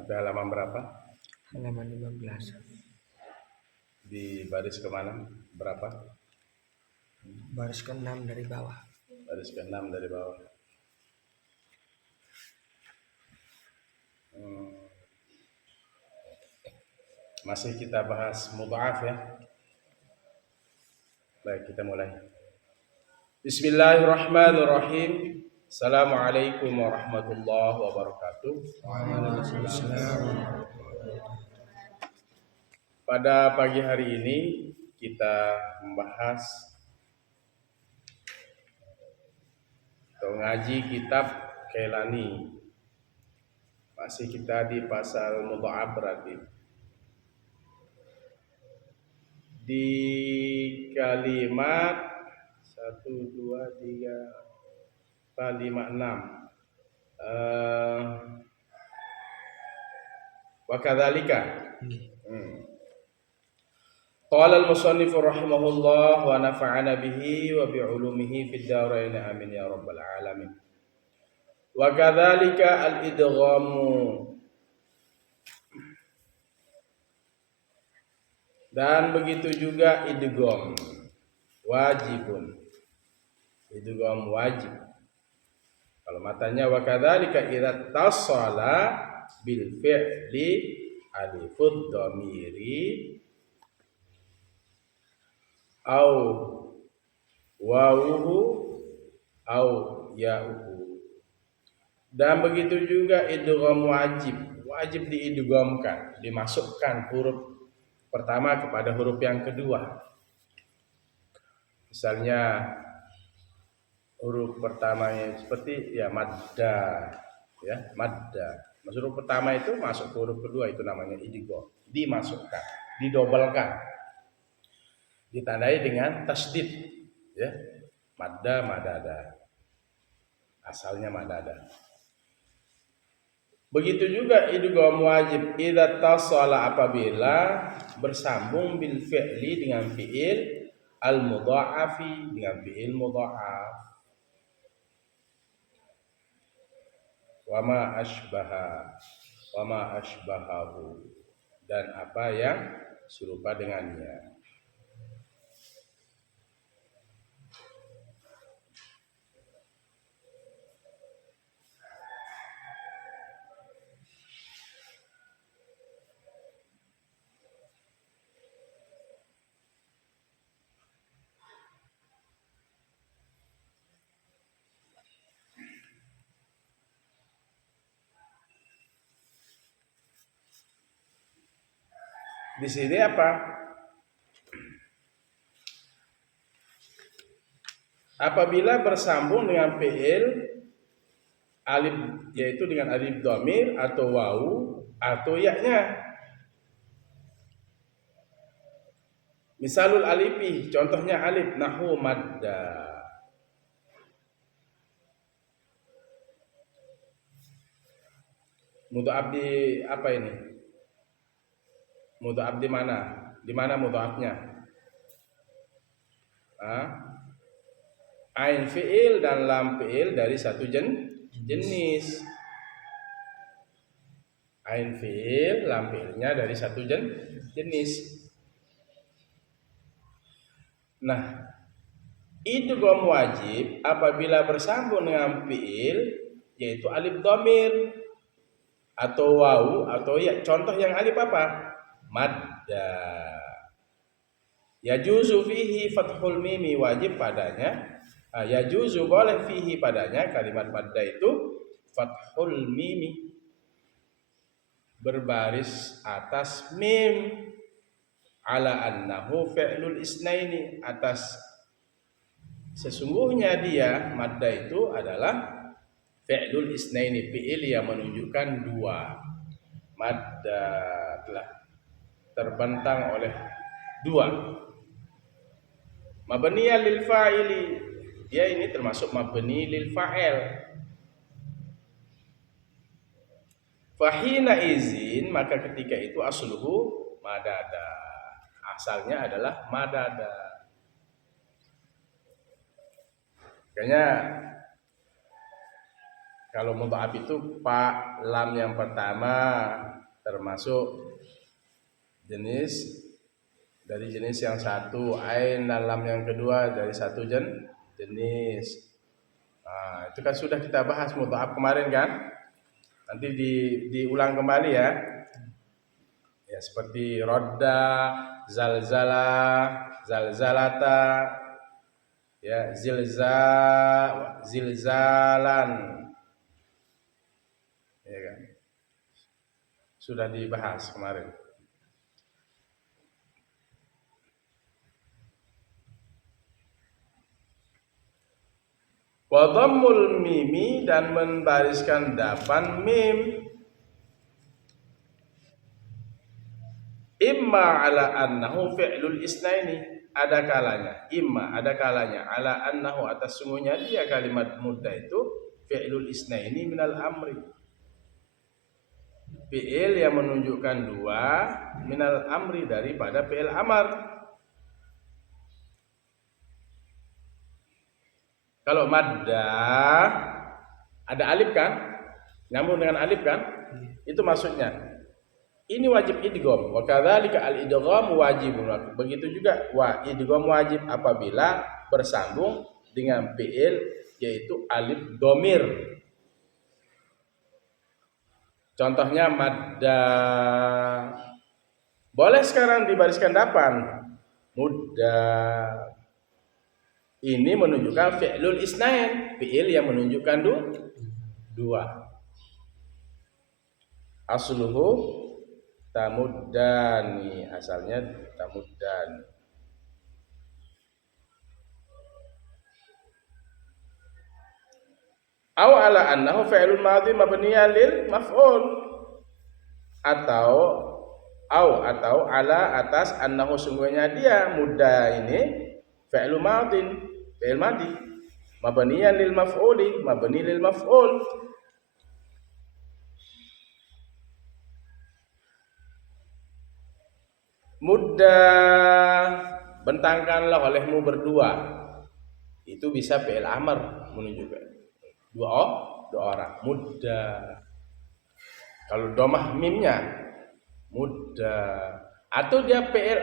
Sampai halaman berapa? Halaman 15. Di baris kemana? Berapa? Baris ke-6 dari bawah. Baris ke-6 dari bawah. Masih kita bahas mudha'af ya. Baik, kita mulai. Bismillahirrahmanirrahim. Assalamualaikum warahmatullahi wabarakatuh. Waalaikumsalam. Pada pagi hari ini kita membahas atau ngaji kitab Kailani. Masih kita di pasal mudha'af berarti. Di kalimat 1, 2, 3, 4, 5, 6 wa kadzalika qala al-musannif rahimahullah wa nafa'ana bihi wa bi'ulumihi fid dharain amin ya rabbal alamin. Wa kadzalika al-idghamu, dan begitu juga idgham wajibun. Idgham wajib. Kalau matanya wa kadzalika idza tasala bil fi'li alifud dhamiri au wawuhu au ya'uhu. Dan begitu juga idgham wajib. Wajib diidghamkan, dimasukkan huruf pertama kepada huruf yang kedua. Misalnya huruf pertamanya seperti ya madda, ya madda. Huruf pertama itu masuk ke huruf kedua, itu namanya idgham. Dimasukkan, didobelkan, ditandai dengan tasdid, ya madda madada. Asalnya madada. Begitu juga idgham wajib idza tasala, apabila bersambung bil fi'li dengan fi'il al mudha'afi, dengan fi'il mudha'af. Wa ma asbahahu, dan apa yang serupa dengannya. Di sini apa? Apabila bersambung dengan fi'il alif, yaitu dengan alif dhamir atau wawu atau ya-nya. Misalul alifi, contohnya alif, nahu madda. Mudha'af di apa ini? Mudha'af di mana? Di mana mudha'afnya? Ain fi'il dan lam fi'il dari satu jenis. Ain fi'il, lam fi'ilnya dari satu jenis. Nah, idgham wajib apabila bersambung dengan fi'il, yaitu alif dhamir atau wawu atau ya. Contoh yang alif apa? Madda. Yajuzu fihi fathul mimi, wajib padanya. Yajuzu, boleh fihi padanya kalimat madda itu fathul mimi, berbaris atas mim, ala annahu fi'lul isnaini, atas sesungguhnya dia madda itu adalah fi'lul isnaini, fi'il yang menunjukkan dua. Madda telah terbentang oleh dua. Mabniya lil fa'ili, dia ini termasuk mabni lil fa'il. Fahina izin, maka ketika itu asluhu madada, asalnya adalah madada. Makanya Kalau mudha'af itu pa lam yang pertama termasuk jenis dari jenis yang satu, ain dan lam yang kedua dari satu jenis. Nah, itu kan sudah kita bahas mudha'af kemarin kan? Nanti diulang kembali ya. Ya seperti rodda, zalzala, zalzalata, ya zilzalan, ya kan? Sudah dibahas kemarin. Wa dhammul mimi, dan membariskan dapan mim, imma ala annahu fi'lul isnaini, ada kalanya ala annahu, atas sungguhnya dia kalimat mudda itu fi'lul isnaini minal amri, fi'il yang menunjukkan dua, minal amri daripada fi'il amar. Kalau madda ada alif kan, nyambung dengan alif kan, itu maksudnya ini wajib idgham. Wa kadzalika al idgham wajibun. Begitu juga wa idgham wajib apabila bersambung dengan fi'il yaitu alif dhamir. Contohnya madda. Boleh sekarang dibariskan dapan. Mudda. Ini menunjukkan fi'lul isnain, fi'il yang menunjukkan dua. Asluhu tamuddani, asalnya tamuddani. Aw ala annahu fi'lun madhi mabniyan lil maf'ul, atau ala atas annahu sungguhnya dia mudda ini fi'lu madhin, fi'il madhi mabniyan lil maf'uli, mabni lil maf'ul. Mudda, bentangkanlah olehmu berdua, itu bisa fi'il amr menunjukkan dua orang. Mudda. Kalau domah mimnya mudda, atau dia fi'il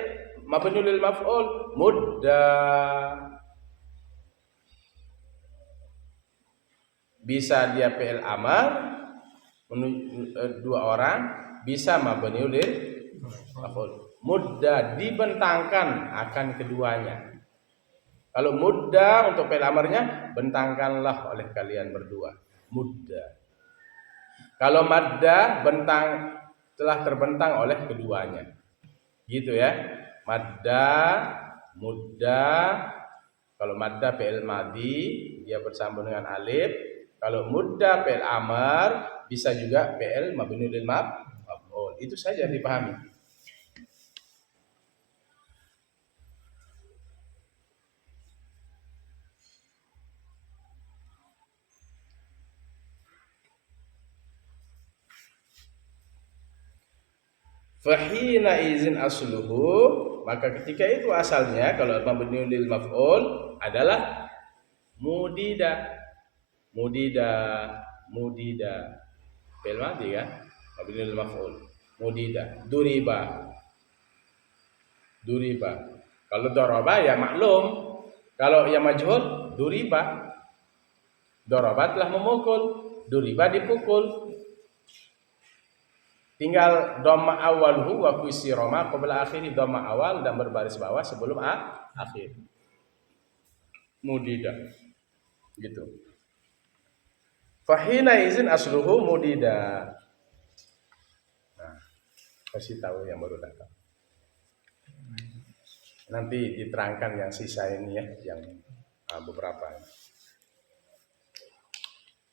mabni lil maf'ul, mudda. Bisa dia fi'il amar dua orang, bisa mabni lil maf'ul. Mudda, dibentangkan akan keduanya. Kalau mudda untuk fi'il amarnya, bentangkanlah oleh kalian berdua. Mudda. Kalau madda, telah terbentang oleh keduanya. Gitu ya. Madda, mudda. Kalau madda fi'il madhi, dia bersambung dengan alif. Kalau mudda fi'il amar, bisa juga fi'il mabni lil maf'ul. Itu saja dipahami. Fahina izin asluhu, maka ketika itu asalnya kalau mabni lil maf'ul adalah mudida. Fi'il madhi kan, mabni lil maf'ul. Mudida. Duriba. Kalau daraba ya maklum. Kalau yang majhul duriba. Daraba telah memukul, duriba dipukul. Tinggal dhamma awalhu wa kusiroma qabla akhiri, dhamma awal dan berbaris bawah sebelum akhir. Mudida. Gitu. Fahina izin asluhu mudida. Nah, kasih tahu yang baru datang. Nanti diterangkan yang sisa ini ya, yang beberapa.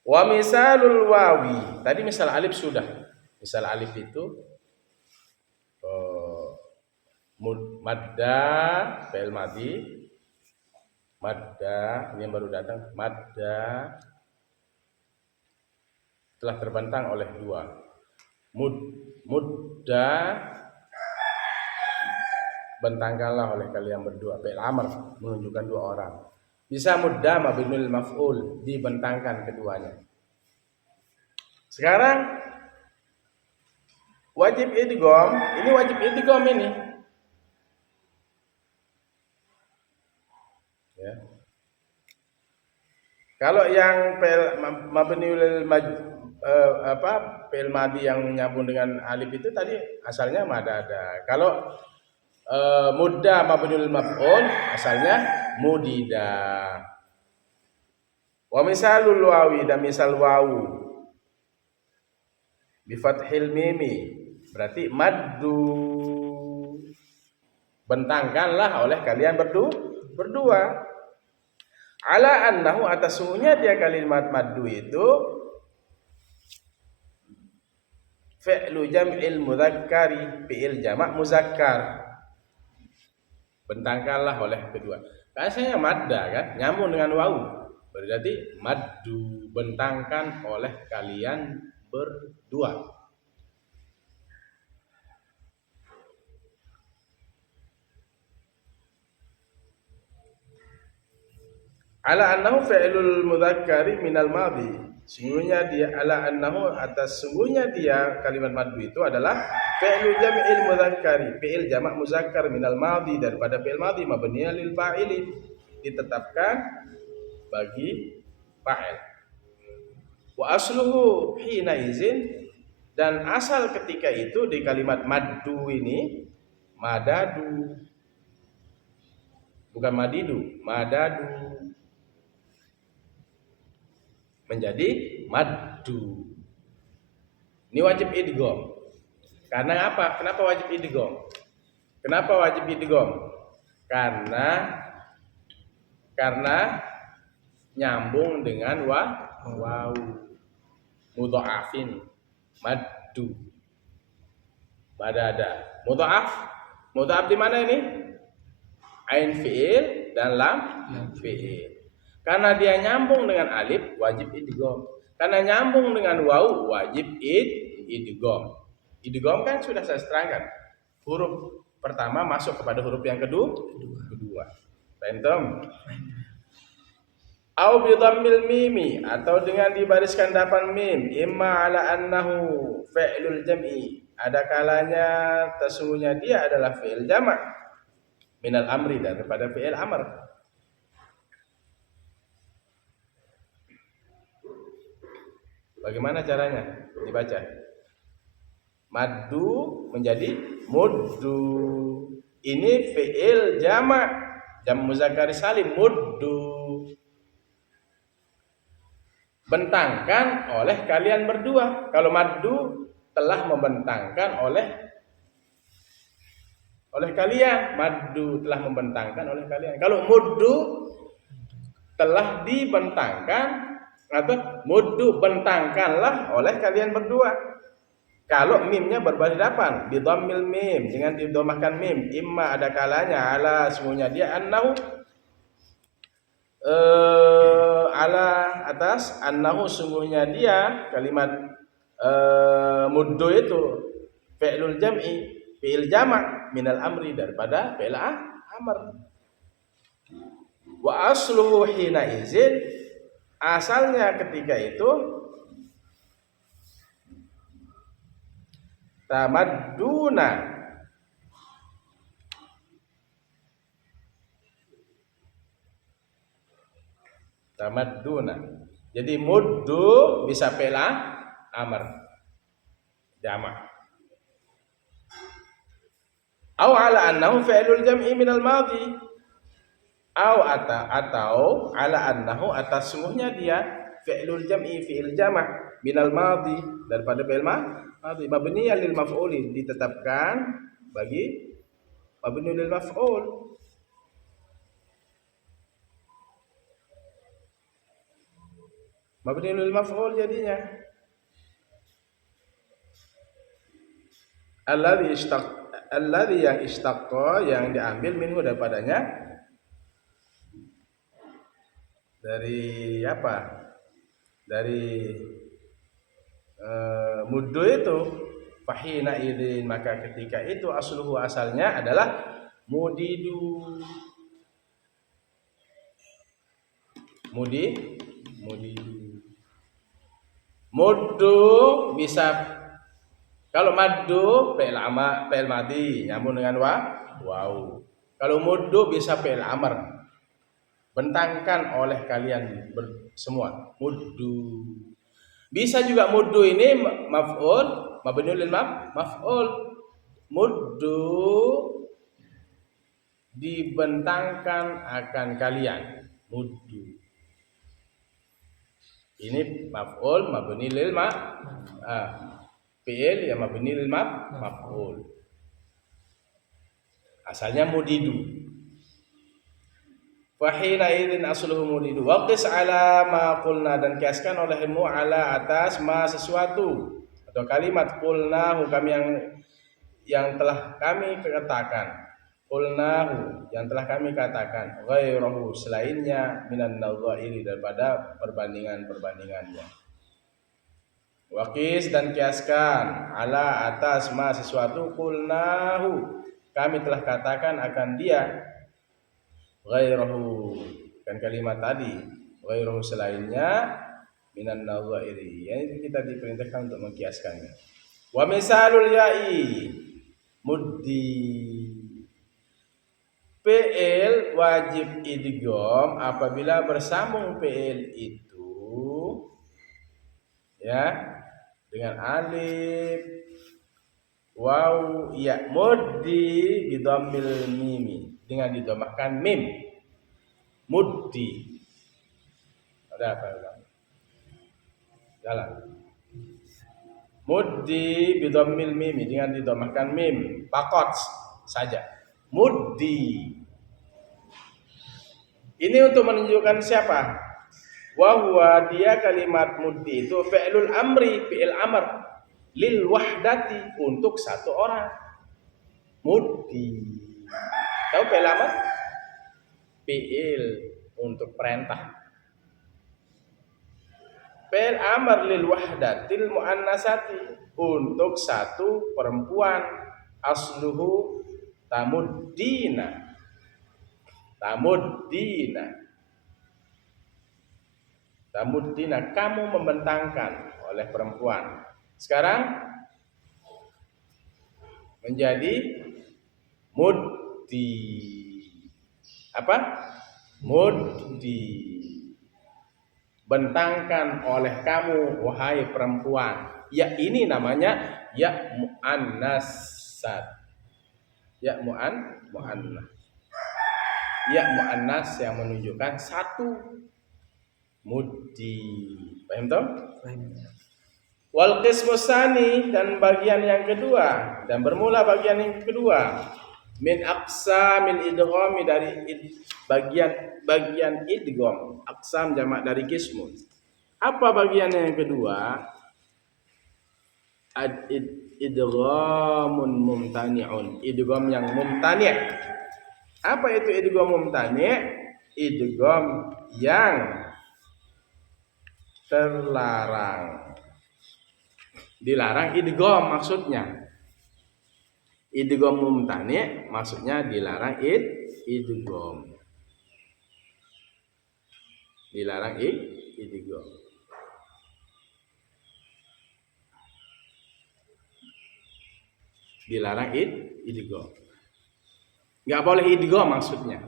Wa misalul wawi. Tadi misal alif sudah. Misal alif itu madda fi'il madhi, madda ini yang baru datang, madda telah terbentang oleh dua. Mudda, bentangkanlah oleh kalian berdua, fi'il amr menunjukkan dua orang. Bisa mudda mabni lil maf'ul, dibentangkan keduanya. Sekarang wajib idgham, ini wajib idgham ini. Ya. Kalau yang mabniul fi'il madhi yang nyambung dengan alif itu tadi asalnya madada. Kalau mudda mabniul maf'ul asalnya mudida. Wa misalul wawi dan misal wawu bi fathil mimi berarti maddu, bentangkanlah oleh kalian berdua. Ala annahu atas sungguhnya dia kalimat maddu itu fi'lu jam'il mudzakkari, fi'il jamak muzakkar. Bentangkanlah oleh kedua. Rasanya madda kan, nyambung dengan wawu. Berarti maddu, bentangkan oleh kalian berdua. Ala annahu fi'lul mudzakkari minal madhi. Sungguhnya dia ala annahu atas sungguhnya dia kalimat maddu itu adalah fi'lu jam'il mudzakkari, fi'il jamak muzakkar minal madhi, daripada fi'il madhi mabniyan lil fa'ili, ditetapkan bagi fa'il. Wa asluhu hina izin, dan asal ketika itu di kalimat maddu ini madadu, bukan madidu, madadu, menjadi maddu. Ini wajib idgham. Karena apa? Kenapa wajib idgham? Kenapa wajib idgham? Karena nyambung dengan wawu mudha'afin, maddu, badada. Mudha'af di mana ini? Ain fi'il dan lam fi'il. Karena dia nyambung dengan alif wajib idgham. Karena nyambung dengan wawu wajib idgham. Idgham kan sudah saya terangkan. Huruf pertama masuk kepada huruf yang kedua. Paham? Au bi dhammil mimi, atau dengan dibariskan depan mim, imma ala annahu fi'lul jam'i. Ada kalanya sesungguhnya dia adalah fi'il jamak minal amri, daripada fi'il amr. Bagaimana caranya dibaca? Maddu menjadi muddu. Ini fi'il jamak, jam muzakkar salim, muddu. Bentangkan oleh kalian berdua. Kalau maddu telah membentangkan oleh kalian, maddu telah membentangkan oleh kalian. Kalau muddu telah dibentangkan, atau muddu bentangkanlah oleh kalian berdua. Kalau mimnya berbaris depan, di dhammil mim, dengan didomahkan mim, imma ada kalanya ala semuanya dia annahu ala atas annahu sungguhnya dia kalimat muddu itu fi'lul jam'i, fi'il jamak minal amri, daripada fi'il amr. Wa asluhu hina izin, asalnya ketika itu tamadduna, jadi muddu bisa fi'il amr jamak, au ala annahu fi'lul jam'i minal madhi, atau ala annahu atas sungguhnya dia fi'lul jam'i, fi'il jamak minal madhi, daripada fi'il madhi mabniyan lil maf'uli, ditetapkan bagi mabni lil maf'ul. Mabni lil maf'ul jadinya alladhi yang istaqqa, yang diambil minhu daripadanya, dari apa? Dari muddu itu, fahina idzin, maka ketika itu asluhu asalnya adalah mudidu. Muddu bisa, kalau maddu fi'il madi nyambung dengan waw. Kalau muddu bisa fi'il amr, bentangkan oleh kalian semua. Muddu. Bisa juga muddu ini maf'ul, mabniul lil maf'ul. Muddu dibentangkan akan kalian. Muddu. Ini maf'ul mabni lil fi'il ya mabni lil maf'ul. Asalnya mudidu. Fahina idzin asluhu mudidu. Waqis ala ma qulna, dan kiaskan olehmu ala atas ma sesuatu atau kalimat qulnahu kami yang telah kami katakan. Qulnahu yang telah kami katakan, ghairahu selainnya minan nadhairi daripada perbandingannya. Waqis dan kiaskan ala atas ma sesuatu qulnahu kami telah katakan akan dia, ghairahu kan kalimat tadi, ghairahu selainnya minan nadhairi, yani kita diperintahkan untuk mengkiaskannya. Wa misalul ya'i muddi, fi'il wajib idgham apabila bersambung fi'il itu ya dengan alif, waw, ya, muddi bidhammil mimi, dengan didomahkan mim. Muddi. Ada apa? Jalan. Muddi bidhammil mimi, dengan didomahkan mim. Faqat saja. Muddi. Ini untuk menunjukkan siapa? Wahwa dia kalimat muddi itu fi'lul amri, fi'il amr lil wahdati, untuk satu orang. Muddi. Tahu fi'il amr? Fi'il untuk perintah. Fi'il amr lil wahdatil muannasati, untuk satu perempuan. Asluhu tamuddina. Tamuddina, kamu membentangkan oleh perempuan. Sekarang menjadi muddi. Apa? Muddi. Bentangkan oleh kamu wahai perempuan. Ya, ini namanya ya muannasat. Ya muannas. Ya muannas yang menunjukkan satu. Muddi. Paham toh? Wal qismus tsani, dan bagian yang kedua, dan bermula bagian yang kedua, min aqsamil idgham, dari bagian idgham. Aqsam jamak dari qismun. Apa bagian yang kedua? Idghamun mumtani'un, idgham yang mumtani'. Apa itu idgham mumtani'? Idgham yang terlarang. Dilarang idgham maksudnya. Idgham mumtani' maksudnya dilarang idgham. Dilarang idgham. Dilarang idgham. Enggak boleh idgham maksudnya.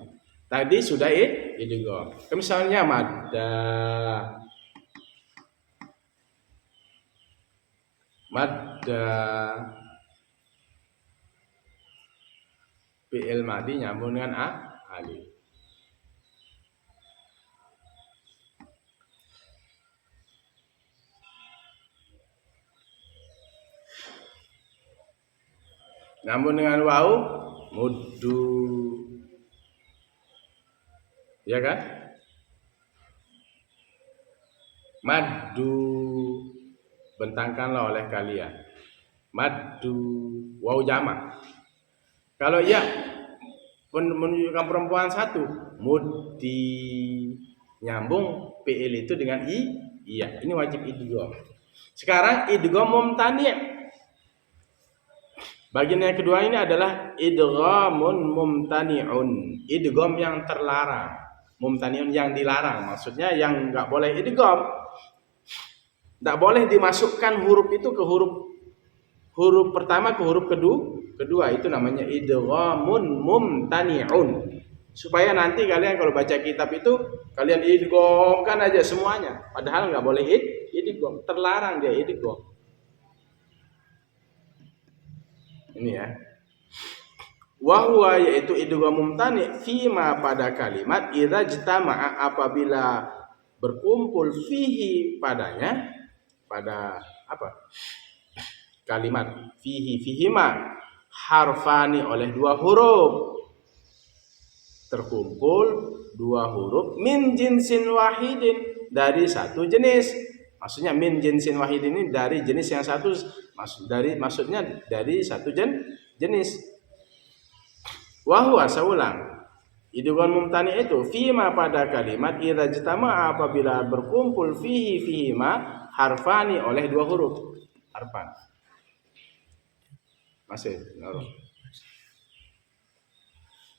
Tadi sudah idgham. Misalnya madda fi'il madi nyambung dengan alif. Nyambung dengan waw, muddu. Ya kan? Maddu, bentangkanlah oleh kalian. Maddu, waw jamak. Kalau ya menunjukkan perempuan satu, muddi, nyambung fi'il itu dengan iya. Ini wajib idgham. Sekarang idgham mumtani'. Bagian yang kedua ini adalah idghamun mumtani'un, idgham yang terlarang. Mumtani'un yang dilarang, maksudnya yang enggak boleh idgham. Tidak boleh dimasukkan huruf itu ke huruf pertama ke huruf kedua. Itu namanya idghamun mumtani'un. Supaya nanti kalian kalau baca kitab itu kalian idghamkan aja semuanya. Padahal nggak boleh idgham, terlarang dia idgham. Ini ya. Wahwa yaitu idgham mumtani fima pada kalimat idza jtama'a apabila berkumpul fihi padanya, pada apa? Kalimat fihima harfani oleh dua huruf, terkumpul dua huruf min jinsin wahidin dari satu jenis. Maksudnya min jinsin wahidin ini dari jenis yang satu, maksudnya dari satu jenis. Wahwa saulang idgham mumtani itu fima pada kalimat idza jtama'a apabila berkumpul fihima harfani oleh dua huruf. Harfan. Masih naruh.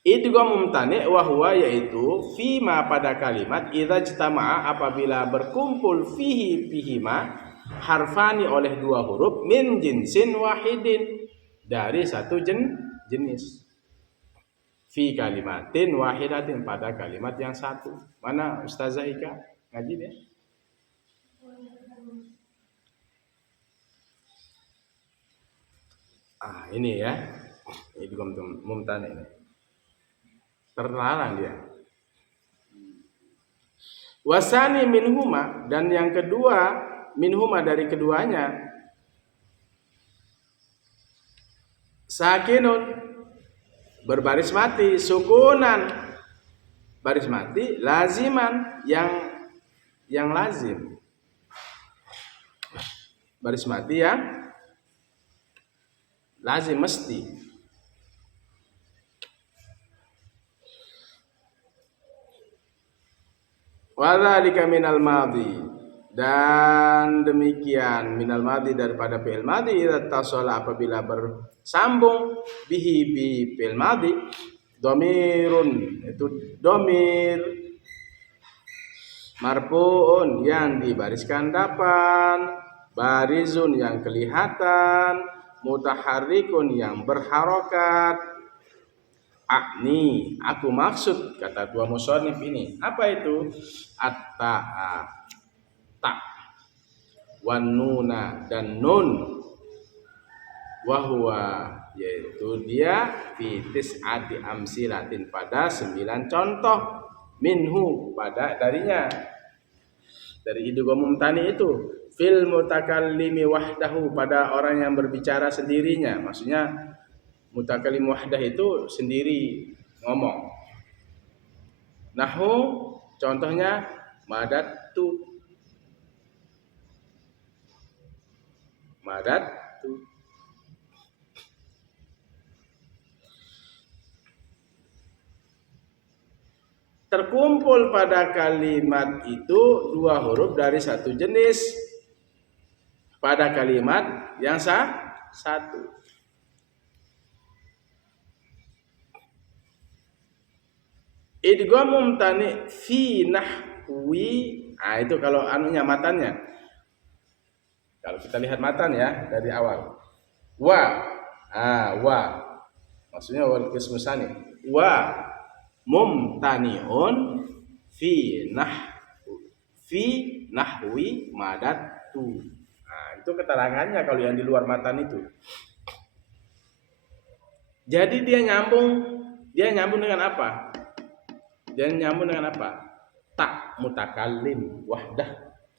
Idgham mumtani wa huwa yaitu fima pada kalimat idza jtama'a apabila berkumpul fihima harfani oleh dua huruf min jinsin wahidin dari satu jenis. Fi kalimatin wahidatin pada kalimat yang satu. Mana Ustazah Ika ngaji deh? Ini ya. Idgham mumtani ini. Terlarang dia. Wasani minhuma dan yang kedua minhuma dari keduanya sakinun berbaris mati, sukunan baris mati, laziman yang lazim, baris mati yang lazim mesti. Wadzalika minal madhi dan demikian minal madhi daripada fi'il madhi idza tasala apabila bersambung bihi bi fi'il madhi dhamirun itu dhamir marfu'un yang dibariskan depan, barizun yang kelihatan, mutaharrikun yang berharokat. Akni aku maksud kata dua musannif ini apa itu at-ta'a ta wan nuna dan nun wahwa yaitu dia fitis ati amsilatin pada 9 contoh minhu pada darinya dari idgham mumtani itu fil mutakallimi wahdahu pada orang yang berbicara sendirinya. Maksudnya mutakallim wahdah itu sendiri ngomong. Nahu contohnya madatu terkumpul pada kalimat itu dua huruf dari satu jenis pada kalimat yang satu. Idgham mumtani fi nahwi. Itu kalau anunya matannya. Kalau kita lihat matan ya dari awal. Wa. Wa. Maksudnya wal qismusani. Wa mumtani'un fi nahwi madatu. Itu keterangannya kalau yang di luar matan itu. Jadi dia nyambung dengan apa? Dia nyambung dengan apa? Tak mutakallim wahdah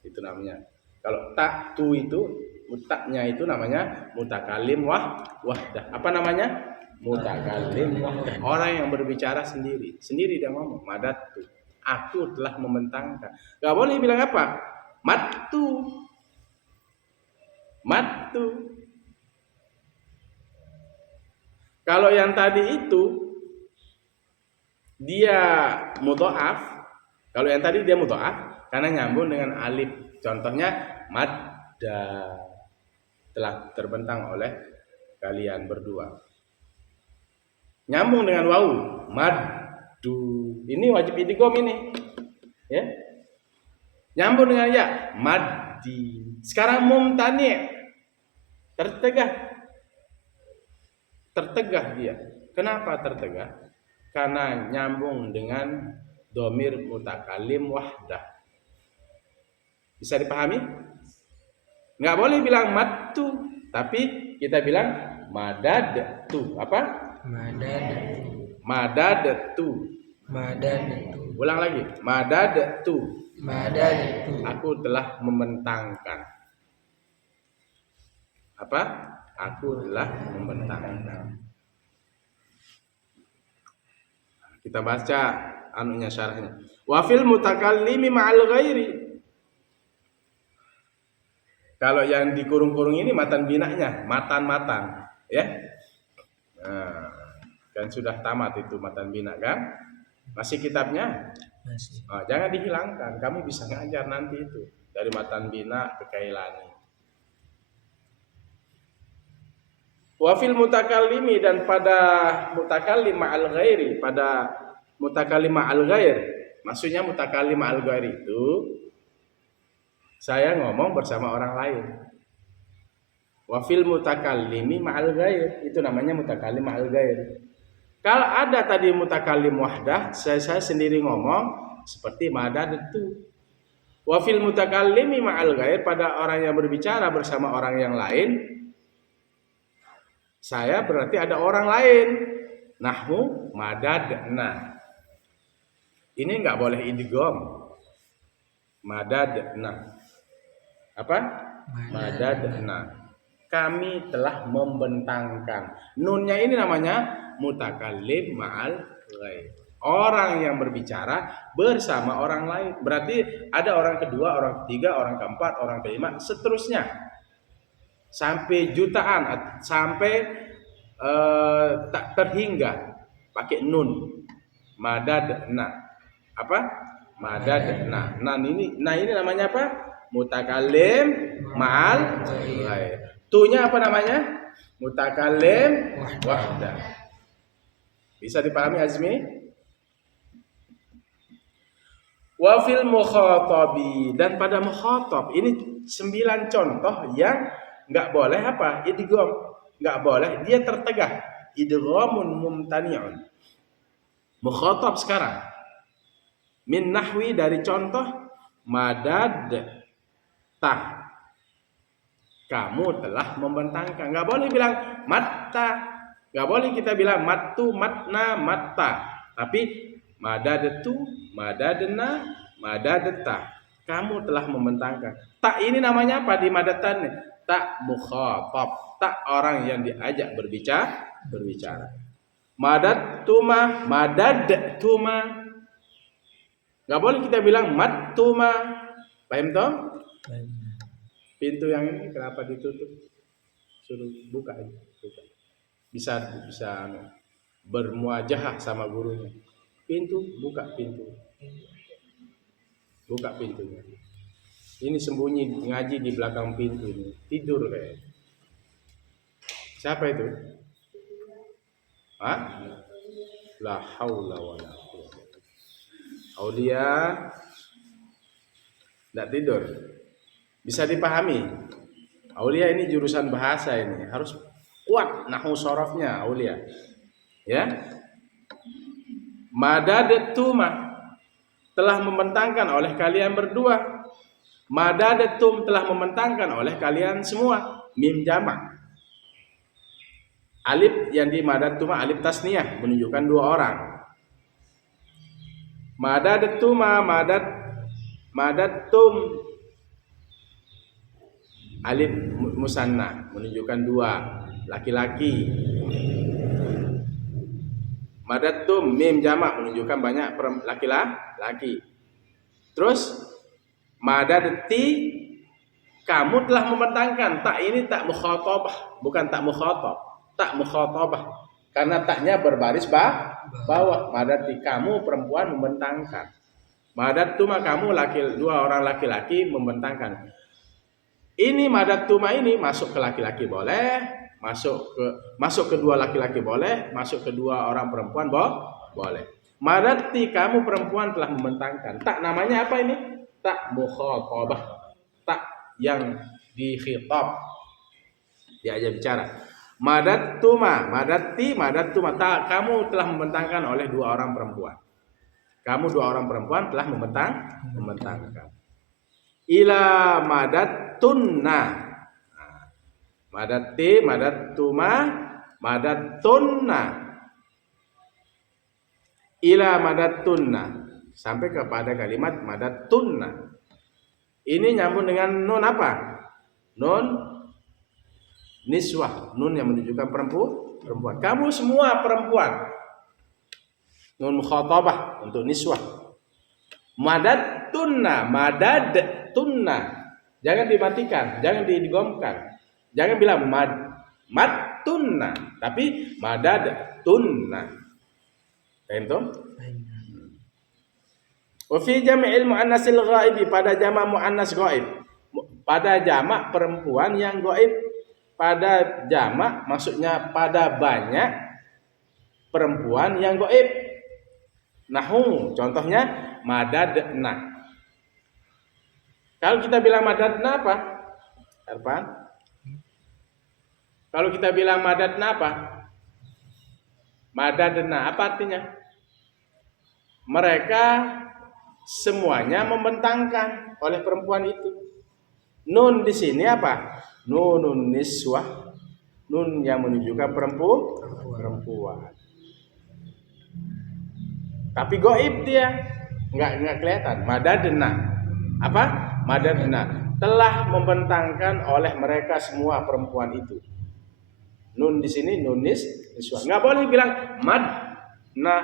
itu namanya. Kalau tak tu itu mutaknya itu namanya mutakallim wahdah. Apa namanya? Mutakallim wahdah. Orang yang berbicara sendiri dia ngomong madatu. Aku telah membentangkan. Gak boleh bilang apa? Matu. Kalau yang tadi itu dia mudha'af. Kalau yang tadi dia mudha'af karena nyambung dengan alif. Contohnya madda telah terbentang oleh kalian berdua. Nyambung dengan wawu maddu. Ini wajib idgham ini. Ya. Nyambung dengan ya maddi. Sekarang mumtani', tertegah dia. Kenapa tertegah? Karena nyambung dengan domir mutakallim wahdah. Bisa dipahami? Nggak boleh bilang matu, tapi kita bilang madadtu. Apa? Madadtu. Ulang lagi. Madadtu. Aku telah membentangkan. Apa? Aku telah membentangkan. Kita baca anunya syarahnya. Wa fil mutakallimi ma'al ghairi. Kalau yang dikurung-kurung ini matan binaknya, matan, ya. Nah, kan sudah tamat itu matan bina kan? Masih kitabnya? Masih. Oh, jangan dihilangkan. Kamu bisa ngajar nanti itu dari matan bina ke Kailani. Wa fil mutakallimi, dan pada mutakallim ma'al ghairi, pada mutakallim ma'al ghair. Maksudnya mutakallim ma'al ghair itu saya ngomong bersama orang lain. Wa fil mutakallimi ma'al ghair, itu namanya mutakallim ma'al ghair. Kalau ada tadi mutakallim wahdah, saya sendiri ngomong seperti madadtu. Wa fil mutakallimi ma'al ghair, pada orang yang berbicara bersama orang yang lain, saya berarti ada orang lain. Nahwu madadna. Ini nggak boleh idgham. Madadna. Apa? Madadna. Kami telah membentangkan. Nunnya ini namanya mutakallim ma'al ghair. Orang yang berbicara bersama orang lain. Berarti ada orang kedua, orang ketiga, orang keempat, orang kelima, seterusnya. Sampai jutaan, sampai tak terhingga, pakai nun. Madadna. Apa? Madadna. Nah ini namanya apa? Mutakallim ma'al ghair. Tunya apa namanya? Mutakallim wahdah. Bisa dipahami Azmi? Wa fil mukhatabi, dan pada mukhatab ini 9 contoh yang nggak boleh apa? Idgham. Nggak boleh, dia tertegah. Idghamun mumtani'un. Mukhatab sekarang. Min nahwi, dari contoh madad ta. Kamu telah membentangkan. Nggak boleh bilang matta. Nggak boleh kita bilang matu, matna, matta. Tapi madadtu, madadna, madadta. Kamu telah membentangkan. Tak ini namanya apa di madatan? Tak mukhatab. Tak orang yang diajak berbicara. Madatuma, madadtuma. Nggak boleh kita bilang mattuma. Paham toh? Pintu yang ini kenapa ditutup? Suruh buka aja. Buka. Bisa bermuajahah sama gurunya. Pintu, buka pintu. Buka pintunya. Ini sembunyi ngaji di belakang pintu ini. Tidur kayak. Siapa itu? Hah? La haula wala quwwata. Aulia tidak tidur. Bisa dipahami. Aulia ini jurusan bahasa ini. Harus kuat nahwu sorofnya aulia. Ya. Madadtuma, telah membentangkan oleh kalian berdua. Madadatum, telah membentangkan oleh kalian semua. Mim jamak. Alif yang di madadtuma alif tasniyah, menunjukkan 2 orang. Madadtuma, madadtum alif musanna, menunjukkan 2 laki-laki. Madadtum mim jamak, menunjukkan banyak laki-laki. Terus madadti, kamu telah membentangkan. Tak ini tak mukhatabah, bukan tak mukhatab. Tak mukhatabah, karena taknya berbaris bawah. Madadti, kamu perempuan membentangkan. Madadtuma, kamu 2 orang laki-laki membentangkan. Ini madadtuma ini masuk ke laki-laki boleh, masuk ke 2 laki-laki boleh, masuk ke 2 orang perempuan boleh. Madadti, kamu perempuan telah membentangkan. Tak namanya apa ini? Tak mukhatabah. Tak yang dikhitab, diajak bicara. Madattuma, kamu telah membentangkan oleh dua orang perempuan. Kamu dua orang perempuan telah membentangkan. Ila madattunna. Madatti, madattuma, madattunna. Ila madattunna. Sampai kepada kalimat madattunna. Ini nyambung dengan nun apa? Nun niswah, nun yang menunjukkan perempuan. Kamu semua perempuan. Nun mukhatabah untuk niswah. Madattunna. Jangan dimatikan, jangan digomkan. Jangan bilang mattunna, tapi madadtunna. Paham? Wa fi jam'il muannasil ghaibi, pada jamak muannas ghaib. Pada jamak perempuan yang ghaib. Pada jamak maksudnya pada banyak perempuan yang ghaib. Nahu, contohnya madadna. Kalau kita bilang madadna apa? Arfan? Kalau kita bilang madadna apa? Madadna apa artinya? Mereka semuanya membentangkan oleh perempuan itu. Nun di sini apa? Nunun niswah, nun yang menunjukkan perempuan. Tapi goib dia, nggak kelihatan. Madadna, apa? Madadna telah membentangkan oleh mereka semua perempuan itu. Nun di sini nun niswah. Nggak boleh bilang madna,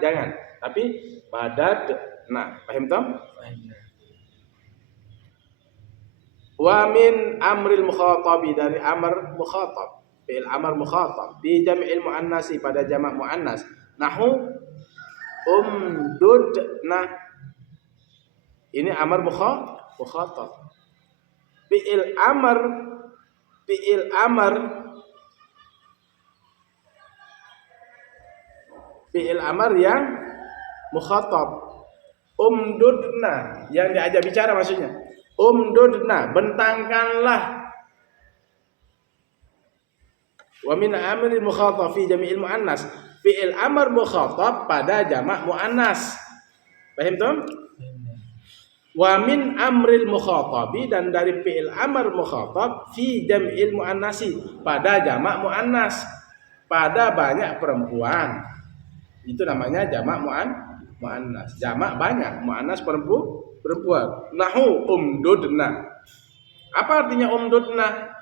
jangan. Tapi madadna, paham tom? Wa min amril mukhatabi, dari amr mukhatab, fi'il amr mukhatab di jam'il muannasi, pada jamak muannas. Nahu umdudna, ini amr mukhatab. Fi'il amr yang mukhatab. Umdudna, yang diajak bicara maksudnya. Umdudna, bentangkanlah. Wa min amril mukhatab fi jami'il muannas, fi'il amr mukhatab pada jamak muannas. Paham tuh? Wa min amril mukhatabi, dan dari fi'il amr mukhatab fi jam'il muannasi, pada jamak muannas, pada banyak perempuan. Itu namanya jamak muannas. Jamak banyak, muannas perempuan. Nahu umdudna. Apa artinya umdudna?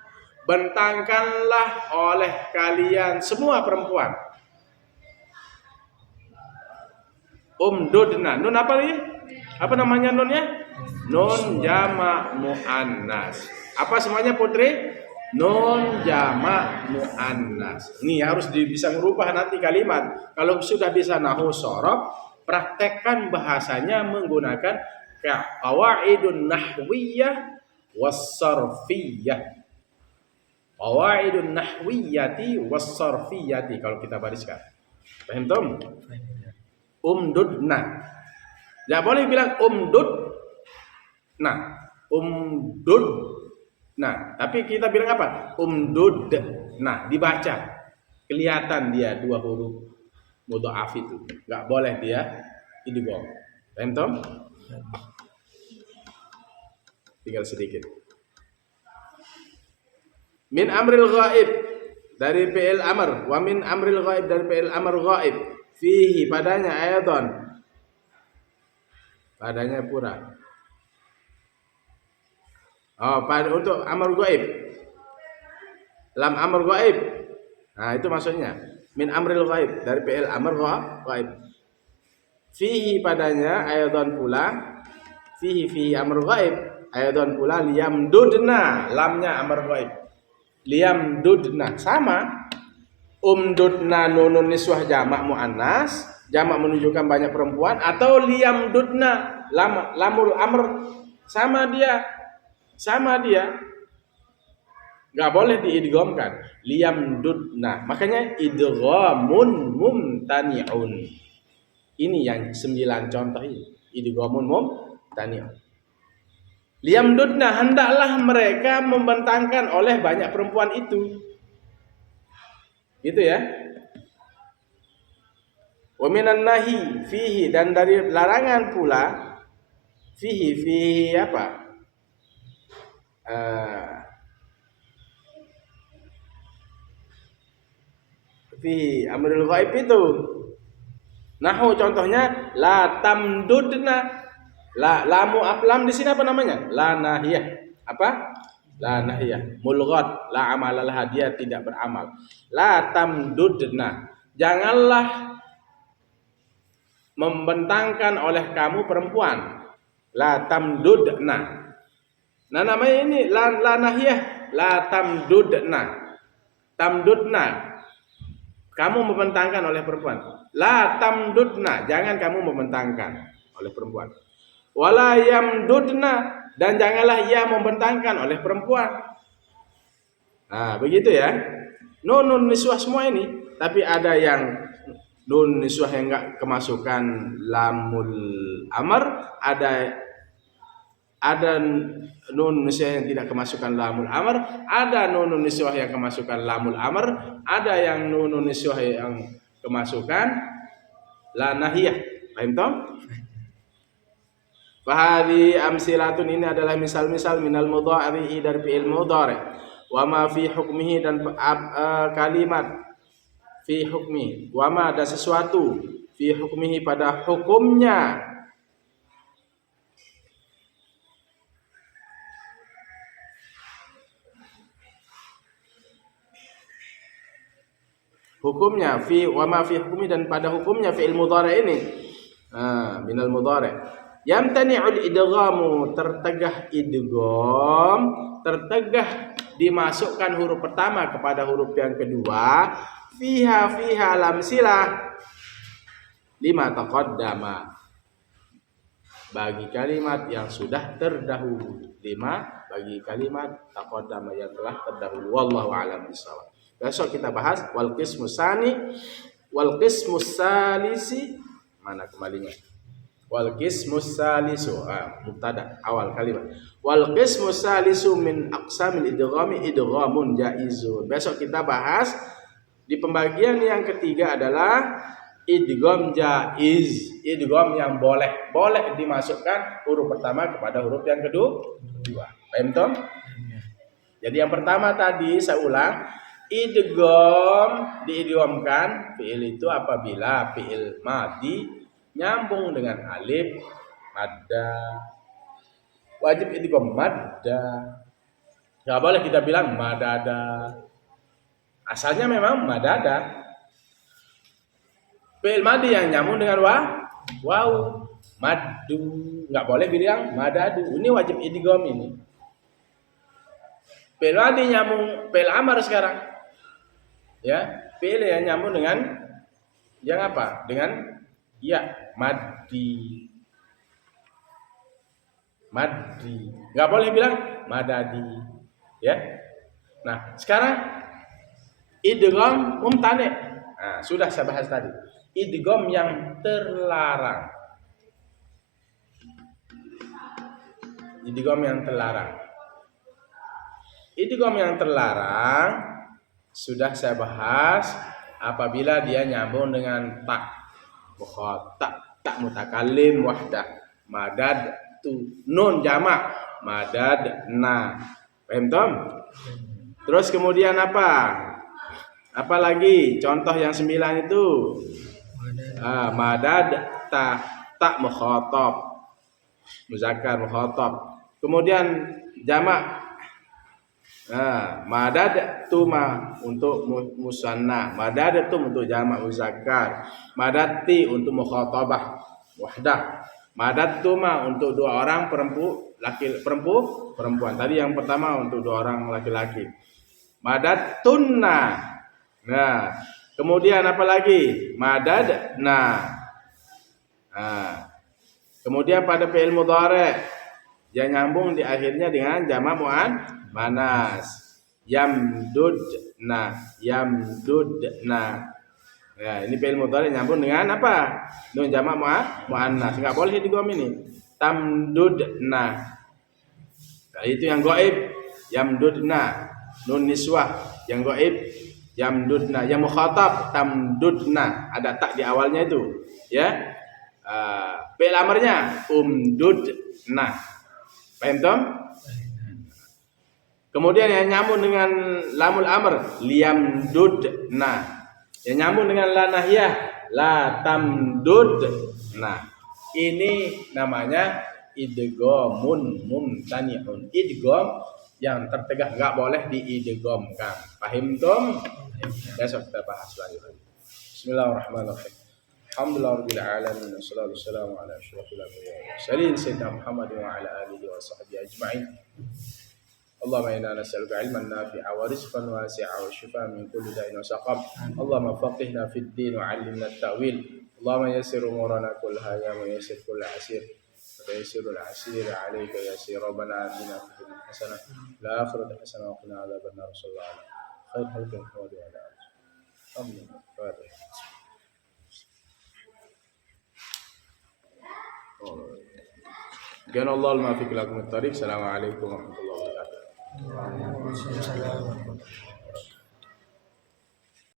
Bentangkanlah oleh kalian semua perempuan. Umdudna. Nun apa ini? Apa namanya nunnya? Nun jamak muannas. Apa semuanya putri? Nun jamak muannas. Ini harus bisa merubah nanti kalimat. Kalau sudah bisa nahu sorof, praktekkan bahasanya menggunakan qawaidun nahwiyah was-sarfiyah. Qawaidun nahwiyati was-sarfiyati, kalau kita bariskan. Paham tom? Umdudna. Enggak boleh bilang umdudna, tapi kita bilang apa? Umdudna, dibaca. Kelihatan dia dua huruf mudha'af itu. Enggak boleh dia idgham. Paham tom? Tinggal sedikit. Min amril ghaib, dari fi'il amr. Wa min amril ghaib, dari fi'il amr ghaib. Fihi, padanya ayatan, padanya pura. Untuk amr ghaib, lam amr ghaib. Nah, itu maksudnya. Min amril ghaib, dari fi'il amr ghaib. Fihi, padanya ayatan pula. Fihi amr ghaib, ayatan pula liyamdudna, lamnya amr ghaib. Liyamdudna sama. Umdudna nunun niswah jamak muannas, jamak menunjukkan banyak perempuan, atau liyamdudna lamul amr, sama dia. Enggak boleh diidghamkan. Liyamdudna, makanya idghamun mumtani'un. Ini yang 9 contoh ini. Idghamun mumtani'un. Liyamdudna, hendaklah mereka membentangkan oleh banyak perempuan itu. Gitu ya. Wa minan nahi fihi, dan dari larangan pula fihi apa? Fihi amrul ghaib itu. Nahu contohnya la tamdudna. Lamu aplam di sini apa namanya? La nahiyah. Apa? La nahiyah. Mulghat, la amalalah, dia tidak beramal. La tamdudna. Janganlah membentangkan oleh kamu perempuan. La tamdudna. Nah, namanya ini la nahiyah, la tamdudna. Tamdudna. Kamu membentangkan oleh perempuan. La tamdudna, jangan kamu membentangkan oleh perempuan. Wala yamdudna, dan janganlah ia membentangkan oleh perempuan. Nah, begitu ya. Nun niswah semua ini, tapi ada yang nun niswah yang enggak kemasukan lamul amr, ada nun niswah yang tidak kemasukan lamul amr, ada nun niswah yang kemasukan lamul amr, ada yang nun niswah yang kemasukan la nahiyah. Paham toh? Fahadi amsilatun, ini adalah misal-misal minal mudhari, dari fi'il mudhari. Wa ma fi hukmihi, dan kalimat fi hukmi. Wa ma, ada sesuatu fi hukmihi, pada hukumnya. Hukumnya fi wa ma fi hukmi, dan pada hukumnya fi'il mudhari ini. Minal mudhari. Yamtani'ul idghamu, tertegah idgham, tertegah dimasukkan huruf pertama kepada huruf yang kedua, fiha lamsilah lima taqaddama, bagi kalimat yang sudah terdahulu, lima bagi kalimat taqaddama yang telah terdahulu. Wallahu a'lam bishawab. Besok kita bahas wal qismus sani, wal qismus salisi, mana kembalinya? Wal qismus salisu, mubtada awal kalimat. Wal qismus salisu min aqsamil idghami idghamun jaizun. Besok kita bahas di pembagian yang ketiga adalah idgham jaiz, idgham yang boleh dimasukkan huruf pertama kepada huruf yang kedua. Paham toh? Jadi yang pertama tadi saya ulang, idgham, diidghamkan fi'il itu apabila fi'il madhi nyambung dengan alif madda, wajib idgham madda. Enggak boleh kita bilang madada. Asalnya memang madada. Fi'il madhi yang nyambung dengan waw, maddu. Enggak boleh bilang madadu. Ini wajib idgham ini. Fi'il madhi nyambung fi'il amr sekarang. Ya, fi'il yang nyambung dengan yang apa? Dengan ya, maddi. Enggak boleh bilang madadi. Ya. Nah, sekarang idgham mumtani'. Nah, sudah saya bahas tadi. Idgham yang terlarang. Idgham yang terlarang. Idgham yang terlarang sudah saya bahas apabila dia nyambung dengan ta. Tak mutakallim wahdah, madad tu nun jamak, madad na. Paham tom? Terus kemudian apa? Apa lagi? Contoh yang 9 itu madad tak mukhatab, muzakkar mukhatab. Kemudian jamak madad tuma untuk musanna, madad tu untuk jamak muzakkar, madati untuk mukhatabah wahdah, madad tuma untuk dua orang perempuan. Tadi yang pertama untuk dua orang laki-laki. Madad tunna. Nah, kemudian apa lagi? Madad na. Kemudian pada fi'il mudhari' yang nyambung di akhirnya dengan jamak muannas, yamdudna. Ya, ini fi'il mudhari' nyambung dengan apa? Nun jamak muannas. Enggak boleh idgham ini. Tamdudna. Itu yang gaib yamdudna, nun niswah yang gaib yamdudna, yang mukhatab tamdudna, ada tak di awalnya itu ya. Fi'il amarnya umdudna, paham tom? Kemudian yang nyambung dengan lamul amr liyamdudna, yang nyambung dengan la nahiyah la tamdudna. Ini namanya idghamun mumtani'un, idgham yang tertegak, enggak boleh diidghamkan. Paham tom? Besok kita bahas lagi. Bismillahirrahmanirrahim. Alhamdulillahirabbil alamin, wassalatu wassalamu ala asyrofil anbiya'i wal mursalin sayyidina Muhammad wa ala alihi wa sahbihi ajma'in. Allahumma inna nas'aluka ilman nafi'a wa rizqan wasi'a wa shifaan min kulli da'in wa saqam. Allahumma faqihna fid din wa 'allimna at-ta'wil. Allahumma yassir umurana kullaha ya muyassir kulli 'asir. وتيسير العسير عليك يسير. ربنا آتنا في الدنيا حسنة وفي الآخرة حسنة وقنا عذاب النار. صلى الله على خير خلق محمد وعلى آله. آمين. الفاتحة. كان الله الموفق لكم الطريق. السلام عليكم ورحمة الله وبركاته. Waalaikumsalam warahmatullahi wabarakatuh.